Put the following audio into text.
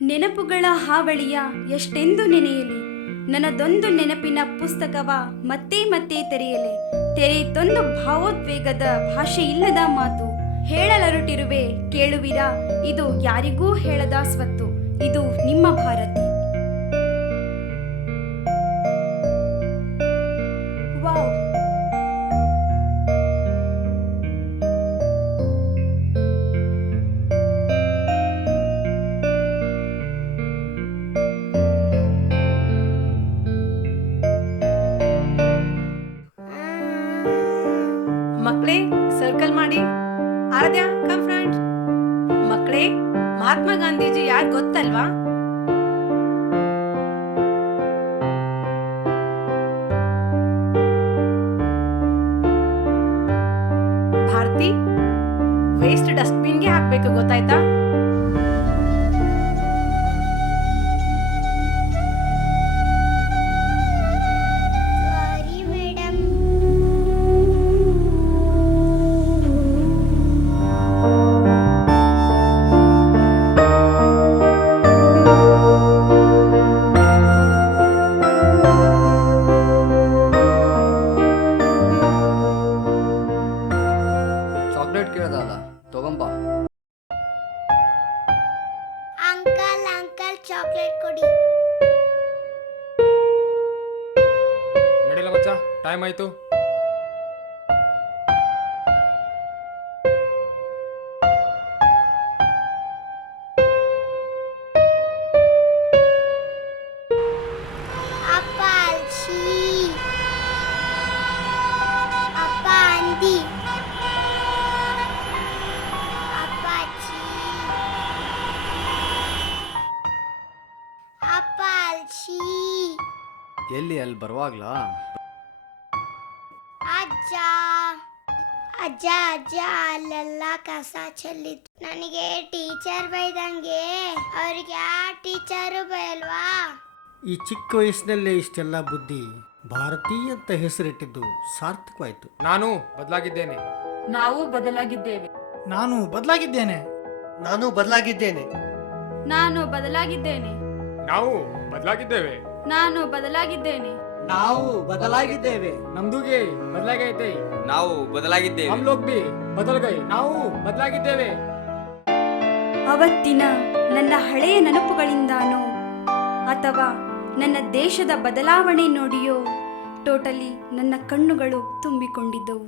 ನೆನಪುಗಳ ಹಾವಳಿಯ ಎಷ್ಟೆಂದು ನೆನೆಯಲಿ, ನನ್ನದೊಂದು ನೆನಪಿನ ಪುಸ್ತಕವ ಮತ್ತೆ ಮತ್ತೆ ತೆರೆಯಿತೊಂದು ಭಾವೋದ್ವೇಗದ ಭಾಷೆಯಿಲ್ಲದ ಮಾತು. ಹೇಳಲರುಟಿರುವೆ ಕೇಳುವಿರಾ, ಇದು ಯಾರಿಗೂ ಹೇಳದ ಸ್ವತ್ತು, ಇದು ನಿಮ್ಮ ಭಾರತಿ. ವಾವ್, ಮಕ್ಕಳೇ ಸರ್ಕಲ್ ಮಾಡಿ. ಆರಾಧ್ಯ ಕಮ್ ಫ್ರೆಂಡ್. ಮಕ್ಕಳೇ, ಮಹಾತ್ಮ ಗಾಂಧೀಜಿ ಯಾರು ಗೊತ್ತಲ್ವಾ? ಭಾರತಿ, ವೇಸ್ಟ್ ಡಸ್ಟ್ಬಿನ್ಗೆ ಹಾಕ್ಬೇಕು, ಗೊತ್ತಾಯ್ತಾ? Sorry madam. ಚಾಕ್ಲೇಟ್ ಕೇಳ್ದಲ್ಲ, ತಗೊಂಬ. ಅಂಕಲ್ ಅಂಕಲ್ ಚಾಕ್ಲೇಟ್ ಕೊಡಿ. ನಡಿಲ್ಲ ಮಚ್ಚ, ಟೈಮ್ ಆಯ್ತು. ಅಪ್ಪ ಅಲ್ಸಿ, ಅಪ್ಪ ಅಂದಿ, ಅಪ್ಪ ಅಚ್ಚಿ, ಅಪ್ಪ ಅಲ್ಸಿ, ಎಲ್ಲಿ ಅಲ್ಲಿ ಬರುವಾಗ್ಲಾ? ಅಜ್ಜ ಅಜ್ಜ ಅಜ್ಜ ಅಲ್ಲೆಲ್ಲ ಕಸ ಚೆಲ್ಲಿತ್ತು. ನನಗೆ ಟೀಚರ್ ಬೈದಂಗೆ ಅವ್ರಿಗೆ ಆ ಟೀಚರು ಬಯಲ್ವಾ? ಈ ಚಿಕ್ಕ ವಯಸ್ಸಿನಲ್ಲೇ ಇಷ್ಟೆಲ್ಲ ಬುದ್ಧಿ. ಭಾರತಿ ಅಂತ ಹೆಸರಿಟ್ಟಿದ್ದು ಸಾರ್ಥಕವಾಯಿತು. ನಾನು ಬದಲಾಗಿದ್ದೇನೆ. ನಾವು ಬದಲಾಗಿದ್ದೇವೆ. ನಾನು ಬದಲಾಗಿದ್ದೇನೆ. ನಾನು ಬದಲಾಗಿದ್ದೇನೆ. ನಾನು ಬದಲಾಗಿದ್ದೇನೆ. ನಾವು ಬದಲಾಗಿದ್ದೇವೆ. ನಾನು ಬದಲಾಗಿದ್ದೇನೆ. ನಾವು ಬದಲಾಗಿದ್ದೇವೆ. ನಮ್ದುಗೆ ಬದಲಾಗೈತೆ. ನಾವು ಬದಲಾಗಿದ್ದೇವೆ. ಹಮ್ ಲೋಗ್ ಭಿ ಬದಲ್ ಗಯೆ. ನಾವು ಬದಲಾಗಿದ್ದೇವೆ. ಅವತ್ತಿನ ನನ್ನ ಹಳೆಯ ನೆನಪುಗಳಿಂದಾನೋ ಅಥವಾ ನನ್ನ ದೇಶದ ಬದಲಾವಣೆ ನೋಡಿಯೋ ಟೋಟಲಿ ನನ್ನ ಕಣ್ಣುಗಳು ತುಂಬಿಕೊಂಡಿದ್ದವು.